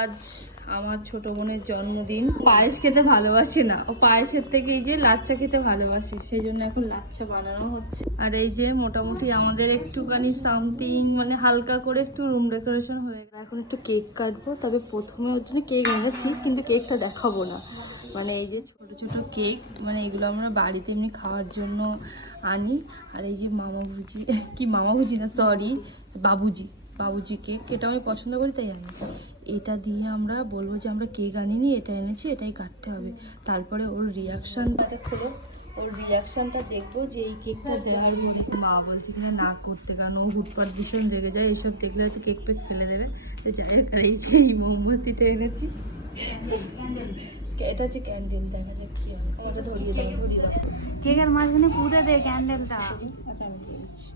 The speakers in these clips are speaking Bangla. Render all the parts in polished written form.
আজ আমার ছোট বোনের জন্মদিন। পায়েস খেতে ভালোবাসে না, ও পায়েসের থেকে এই যে লাচ্চা খেতে ভালোবাসে, সেই জন্য এখন লাচ্চা বানানো হচ্ছে। আর এই যে মোটামুটি আমাদের একটুখানি সামথিং মানে হালকা করে একটু রুম ডেকোরেশন হয়ে গেল। এখন একটু কেক কাটবো, তবে প্রথমে ওর জন্য কেক এনেছি, কিন্তু কেকটা দেখাবো না। মানে এই যে ছোট ছোট কেক, মানে এগুলো আমরা বাড়িতে এমনি খাওয়ার জন্য আনি। আর এই যে মামা ভুজি, কি মামা ভুজি না সরি বাবুজি কেক, এটা আমি পছন্দ করি তাই আনি। এটা দিয়ে আমরা বলবো যে আমরা কেক আনিনি, এটা এনেছি, এটাই কাটতে হবে। তারপরে ওর রিয়াকশনটা খোলো, ওর রিয়াকশনটা দেখবো যে এই কেকটা দেওয়ার পরে। মা বলছে এখানে না করতে, কারণ ও হুটপাট ভীষণ রেগে যায়, এইসব দেখলে হয়তো কেক পেক ফেলে দেবে। তো যাই হোক, আর এই যে মোমবাতিটা এনেছি, এটা হচ্ছে ক্যান্ডেল, দেখা যাক কি হয়। এটা ধরিয়ে দাও কেকের মাঝখানে পুঁতে দে ক্যান্ডেলটা। আচ্ছা আমি দিয়ে দিচ্ছি।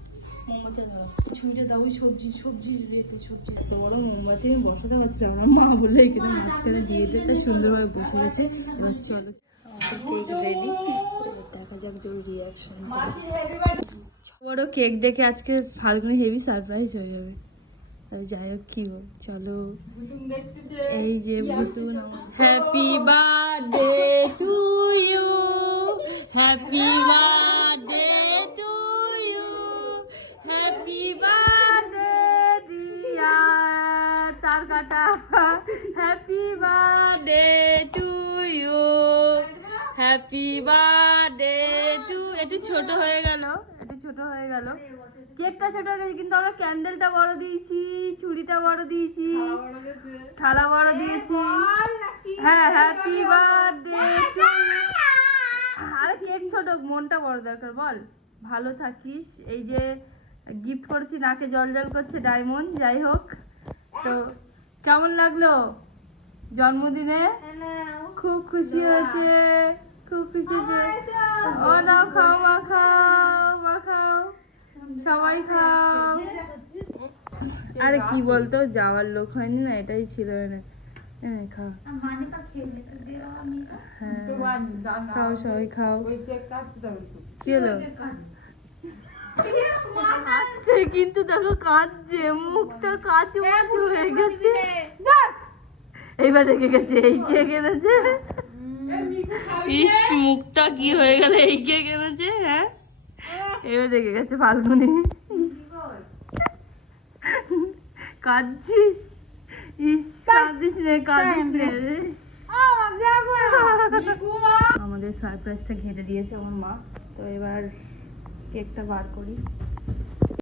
মোমবাতি দাও, ছুঁড়ে দাও, ওই সবজি রেটে সবজি। এত বড় মোমবাতি আমি বসাতে পারছিলাম না, মা বললে এখানে মাঝখানে দিয়ে দিতে, সুন্দরভাবে বসে গেছে। এবার চলো কেক রেডি, দেখা যাক তোর রিয়াকশনটা। বড় কেক দেখে আজকে ফাল্গুনি হেভি সারপ্রাইজ হয়ে যাবে। যাই হোক কি হোক, চলো। এই যে Butun, happy birthday to you, happy birthday to you, happy birthday dear তার কাটা, happy birthday to you, happy birthday to. একটু ছোট হয়ে গেল, কেকটা ছোট হয়ে গেছে, কিন্তু আমরা ক্যান্ডেলটা বড় দিয়েছি, চুড়িটা বড় দিয়েছি, থালা বড় দিয়েছি। হ্যাঁ, হ্যাপি বার্থডে। আরে কেক ছোট, মনটা বড় দরকার, বল ভালো থাকিস। এই যে গিফট করেছি, নাকে জল জল করছে ডায়মন্ড। যাই হোক, তো কেমন লাগলো জন্মদিনে? খুব খুশি হয়েছে, খুব খুশি হয়েছে। ও দাও, খাও, মাখাও, সবাই খাও। আরে কি বলতো, যাওয়ার লোক হয়নি না, এটাই ছিল না। হ্যাঁ খাও, খাও সবাই খাও। কি হলো? কিন্তু দেখো কাঁদছে, মুখটা কাচু মাচু হয়ে গেছে। এইবার দেখে গেছে এই কেক এনেছে। ইস, মুখটা কি হয়ে গেল, এই কেক এনেছে। হ্যাঁ, এবার দেখে গেছে ফাল্গুনি। কাঁদছিস? ইস, কাঁদিস রে। আমাদের সারপ্রাইজটা ঘেটে দিয়েছে আমার মা। তো এবার কেকটা বার করি।